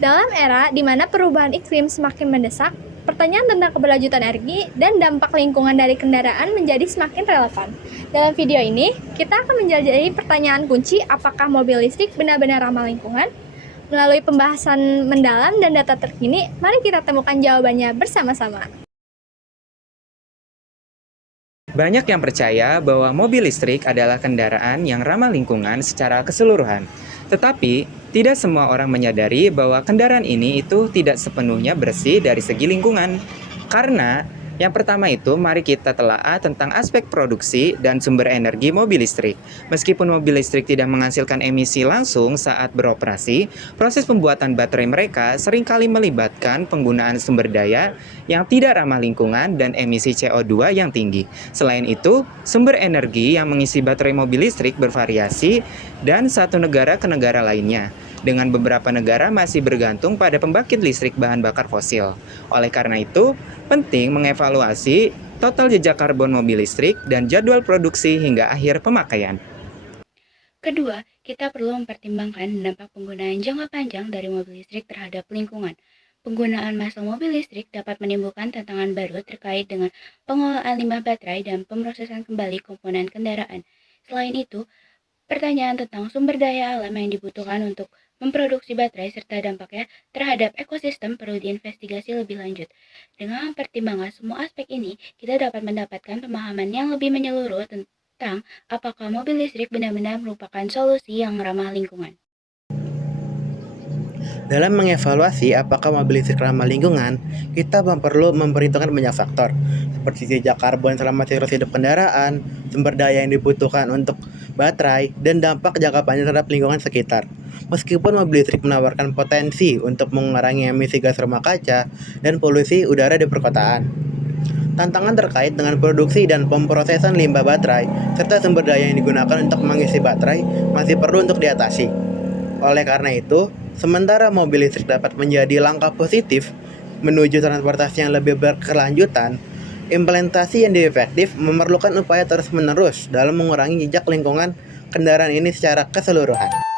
Dalam era di mana perubahan iklim semakin mendesak, pertanyaan tentang keberlanjutan energi dan dampak lingkungan dari kendaraan menjadi semakin relevan. Dalam video ini, kita akan menjelajahi pertanyaan kunci apakah mobil listrik benar-benar ramah lingkungan. Melalui pembahasan mendalam dan data terkini, mari kita temukan jawabannya bersama-sama. Banyak yang percaya bahwa mobil listrik adalah kendaraan yang ramah lingkungan secara keseluruhan. Tetapi, tidak semua orang menyadari bahwa kendaraan ini itu tidak sepenuhnya bersih dari segi lingkungan. Karena, yang pertama itu mari kita telaah tentang aspek produksi dan sumber energi mobil listrik. Meskipun mobil listrik tidak menghasilkan emisi langsung saat beroperasi, proses pembuatan baterai mereka seringkali melibatkan penggunaan sumber daya yang tidak ramah lingkungan dan emisi CO2 yang tinggi. Selain itu, sumber energi yang mengisi baterai mobil listrik bervariasi dan satu negara ke negara lainnya. Dengan beberapa negara masih bergantung pada pembangkit listrik bahan bakar fosil. Oleh karena itu, penting mengevaluasi total jejak karbon mobil listrik dan jadwal produksi hingga akhir pemakaian. Kedua, kita perlu mempertimbangkan dampak penggunaan jangka panjang dari mobil listrik terhadap lingkungan. Penggunaan massal mobil listrik dapat menimbulkan tantangan baru terkait dengan pengolahan limbah baterai dan pemrosesan kembali komponen kendaraan. Selain itu, pertanyaan tentang sumber daya alam yang dibutuhkan untuk memproduksi baterai serta dampaknya terhadap ekosistem perlu diinvestigasi lebih lanjut. Dengan mempertimbangkan semua aspek ini, kita dapat mendapatkan pemahaman yang lebih menyeluruh tentang apakah mobil listrik benar-benar merupakan solusi yang ramah lingkungan. Dalam mengevaluasi apakah mobil listrik ramah lingkungan, kita perlu memperhitungkan banyak faktor, seperti jejak karbon selama siklus hidup kendaraan, sumber daya yang dibutuhkan untuk baterai, dan dampak jangka panjang terhadap lingkungan sekitar. Meskipun mobil listrik menawarkan potensi untuk mengurangi emisi gas rumah kaca dan polusi udara di perkotaan, tantangan terkait dengan produksi dan pemrosesan limbah baterai serta sumber daya yang digunakan untuk mengisi baterai masih perlu untuk diatasi. Oleh karena itu, sementara mobil listrik dapat menjadi langkah positif menuju transportasi yang lebih berkelanjutan, implementasi yang efektif memerlukan upaya terus-menerus dalam mengurangi jejak lingkungan kendaraan ini secara keseluruhan.